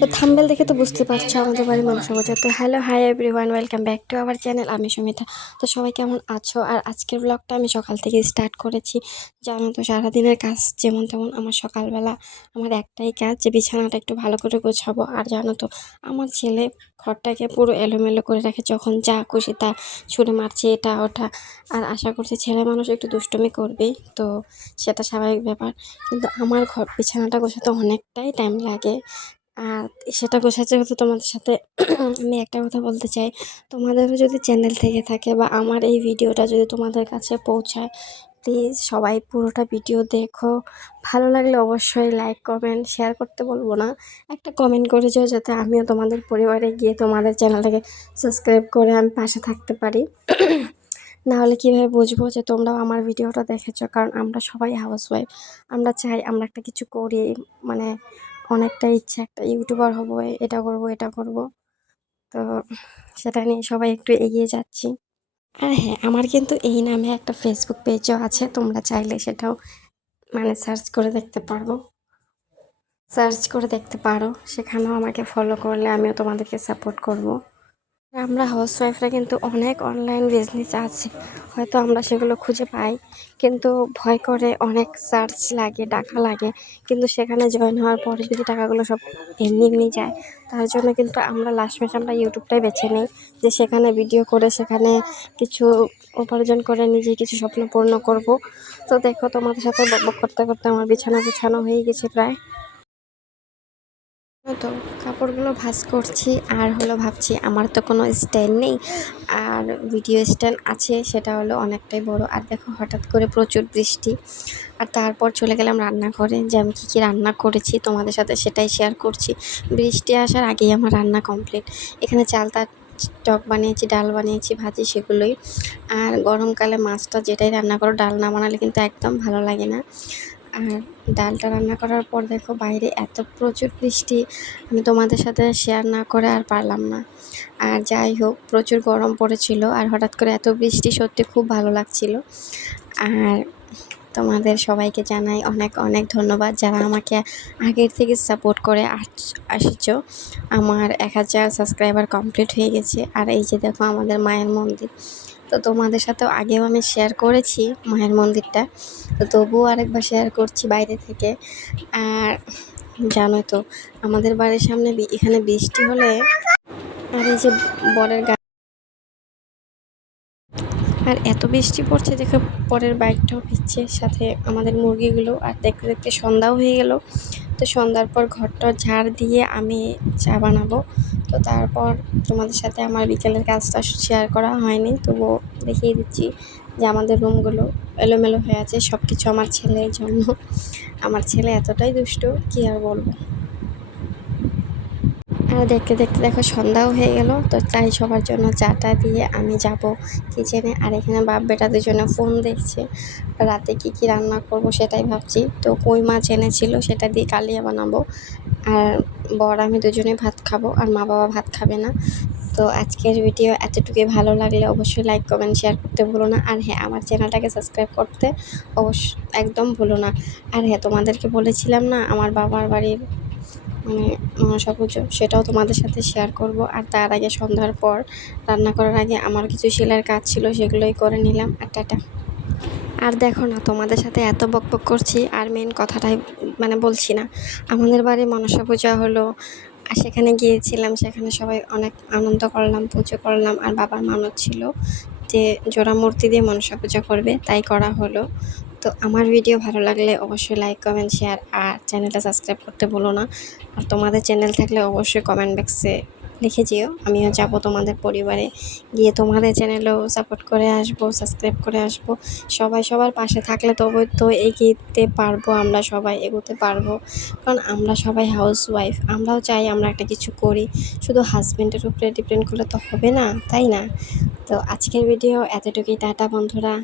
তো থাম্বনেল দেখে তো বুঝতে পারছো আমাদের বাড়ির মানুষ বোঝা। তো hello hi everyone, welcome back to our channel. আমি সুমিতা। তো সবাই কেমন আছো? আর আজকের ব্লগটা আমি সকাল থেকে স্টার্ট করেছি। জানো তো সারাদিনের কাজ যেমন তেমন, আমার সকালবেলা আমার একটাই কাজ যে বিছানাটা একটু ভালো করে গোছাবো। আর জানো তো আমার ছেলে ঘরটাকে পুরো এলোমেলো করে রাখে, যখন যা খুশি তা ছুঁড়ে মারছে এটা ওটা। আর আশা করছি ছেলে মানুষ একটু দুষ্টুমি করবেই, তো সেটা স্বাভাবিক ব্যাপার। কিন্তু আমার ঘর বিছানাটা গোছাতে অনেকটাই টাইম লাগে। আর সেটা গোছাতে হতে তোমাদের সাথে আমি একটা কথা বলতে চাই। তোমাদেরও যদি চ্যানেল থেকে থাকে বা আমার এই ভিডিওটা যদি তোমাদের কাছে পৌঁছায়, প্লিজ সবাই পুরোটা ভিডিও দেখো। ভালো লাগলে অবশ্যই লাইক কমেন্ট শেয়ার করতে বলবো না, একটা কমেন্ট করে যাও, যাতে আমিও তোমাদের পরিবারে গিয়ে তোমাদের চ্যানেলটাকে সাবস্ক্রাইব করে আমি পাশে থাকতে পারি। না হলে কীভাবে বুঝবো যে তোমরাও আমার ভিডিওটা দেখেছো? কারণ আমরা সবাই হাউসওয়াইফ, আমরা চাই আমরা একটা কিছু করি, মানে অনেকটা ইচ্ছা একটা ইউটিউবার হবো, এটা করব এটা করব। তো সেটা নিয়ে সবাই একটু এগিয়ে যাচ্ছি। আর হ্যাঁ, আমার কিন্তু এই নামে একটা ফেসবুক পেজও আছে, তোমরা চাইলে সেটাও মানে সার্চ করে দেখতে পারো। সেখানেও আমাকে ফলো করলে আমিও তোমাদেরকে সাপোর্ট করব। আমরা হাউসওয়াইফরা কিন্তু অনেক অনলাইন বিজনেস আছে, হয়তো আমরা সেগুলো খুঁজে পাই, কিন্তু ভয় করে, অনেক সার্চ লাগে, টাকা লাগে। কিন্তু সেখানে জয়েন হওয়ার পরে যদি টাকাগুলো সব এমনি এমনি যায়, তার জন্য কিন্তু আমরা লাস্টমেশ আমরা ইউটিউবটাই বেছে নিই, যে সেখানে ভিডিও করে সেখানে কিছু উপার্জন করে নিজে কিছু স্বপ্ন পূর্ণ করব। তো দেখো, তোমাদের সাথে বকবক করতে করতে আমার বিছানা গুছানো হয়ে গেছে প্রায়। তো কাপড়গুলো ভাঁজ করছি, আর হলো ভাবছি আমার তো কোনো স্ট্যান্ড নেই, আর ভিডিও স্ট্যান্ড আছে সেটা হলো অনেকটাই বড়। আর দেখো হঠাৎ করে প্রচুর বৃষ্টি, আর তারপর চলে গেলাম রান্নাঘরে, যে আমি কী কী রান্না করেছি তোমাদের সাথে সেটাই শেয়ার করছি। বৃষ্টি আসার আগেই আমার রান্না কমপ্লিট। এখানে চালতা টক বানিয়েছি, ডাল বানিয়েছি, ভাজি সেগুলোই। আর গরমকালে মাছটা যেটাই রান্না করো, ডাল না বানালে কিন্তু একদম ভালো লাগে না। আর ডালটা রান্না করার পর দেখো বাইরে এত প্রচুর বৃষ্টি, আমি তোমাদের সাথে শেয়ার না করে আর পারলাম না। আর যাই হোক, প্রচুর গরম পড়েছিল, আর হঠাৎ করে এত বৃষ্টি, সত্যি খুব ভালো লাগছিল। আর তোমাদের সবাইকে জানাই অনেক অনেক ধন্যবাদ, যারা আমাকে আগের থেকে সাপোর্ট করে আসছো। আমার 1000 সাবস্ক্রাইবার কমপ্লিট হয়ে গেছে। আর এই যে দেখো আমাদের মায়ের মন্দির, তো তোমাদের সাথেও আগেও আমি শেয়ার করেছি মায়ের মন্দিরটা, তো তবুও আরেকবার শেয়ার করছি বাইরে থেকে। আর জানো তো আমাদের বাড়ির সামনে এখানে বৃষ্টি হলে, আর এই যে বরের আর এত বৃষ্টি পড়ছে দেখে পরের বাইকটাও ভিজছে, সাথে আমাদের মুরগিগুলো। আর দেখতে দেখতে সন্ধ্যাও হয়ে গেল। তো সন্ধ্যার পর ঘরটা ঝাড় দিয়ে আমি চা বানাবো। তো তারপর তোমাদের সাথে আমার বিকেলের কাজটা শেয়ার করা হয়নি, তবুও দেখিয়ে দিচ্ছি যে আমাদের রুমগুলো এলোমেলো হয়ে আছে, সব কিছু আমার ছেলের জন্য। আমার ছেলে এতটাই দুষ্টু, কী আর বলবো। আর দেখতে দেখতে দেখো সন্ধ্যাও হয়ে গেল। তো চাই সবার জন্য চাটা দিয়ে আমি যাব কিচেনে। আর এখানে বাপ বেটা দুজনে ফোন দেখছে, রাতে কি কি রান্না করব সেটাই ভাবছি। তো কই মাছ এনেছিল, সেটা দিয়ে কালিয়া বানাবো। আর বর আমি দুজনে ভাত খাবো, আর মা বাবা ভাত খাবে না। তো আজকের ভিডিও এতটুকুই। ভালো লাগলে অবশ্যই লাইক কমেন্ট শেয়ার করতে ভুলো না। আর হ্যাঁ, আমার চ্যানেলটাকে সাবস্ক্রাইব করতে একদম ভুলো না। আর হ্যাঁ, তোমাদেরকে বলেছিলাম না আমার বাবার বাড়ির মানে মনসা পুজো, সেটাও তোমাদের সাথে শেয়ার করব। আর তার আগে সন্ধ্যার পর রান্না করার আগে আমার কিছু সেলাইয়ের কাজ ছিল, সেগুলোই করে নিলাম। আর টাটা। আর দেখো না, তোমাদের সাথে এত বকবক করছি আর মেন কথাটাই মানে বলছি না। আমাদের বাড়ি মনসা পূজা হলো, আর সেখানে গিয়েছিলাম, সেখানে সবাই অনেক আনন্দ করলাম, পুজো করলাম। আর বাবার মানত ছিল যে জোড়া মূর্তি দিয়ে মনসা পূজা করবে, তাই করা হলো। তো আমার ভিডিও ভালো লাগলে অবশ্যই লাইক কমেন্ট শেয়ার আর চ্যানেলটা সাবস্ক্রাইব করতে ভুলো না। আর তোমাদের চ্যানেল থাকলে অবশ্যই কমেন্ট বক্সে লিখে যেও, আমিও যাব তোমাদের পরিবারে গিয়ে তোমাদের চ্যানেলেও সাপোর্ট করে আসবো, সাবস্ক্রাইব করে আসবো। সবাই সবার পাশে থাকলে তবে তো এগিয়ে পারবো, আমরা সবাই এগোতে পারবো। কারণ আমরা সবাই হাউসওয়াইফ, আমরাও চাই আমরা একটা কিছু করি। শুধু হাজব্যান্ডের উপরে ডিপেন্ড করলে তো হবে না, তাই না? তো আজকের ভিডিও এতটুকুই। টাটা বন্ধুরা।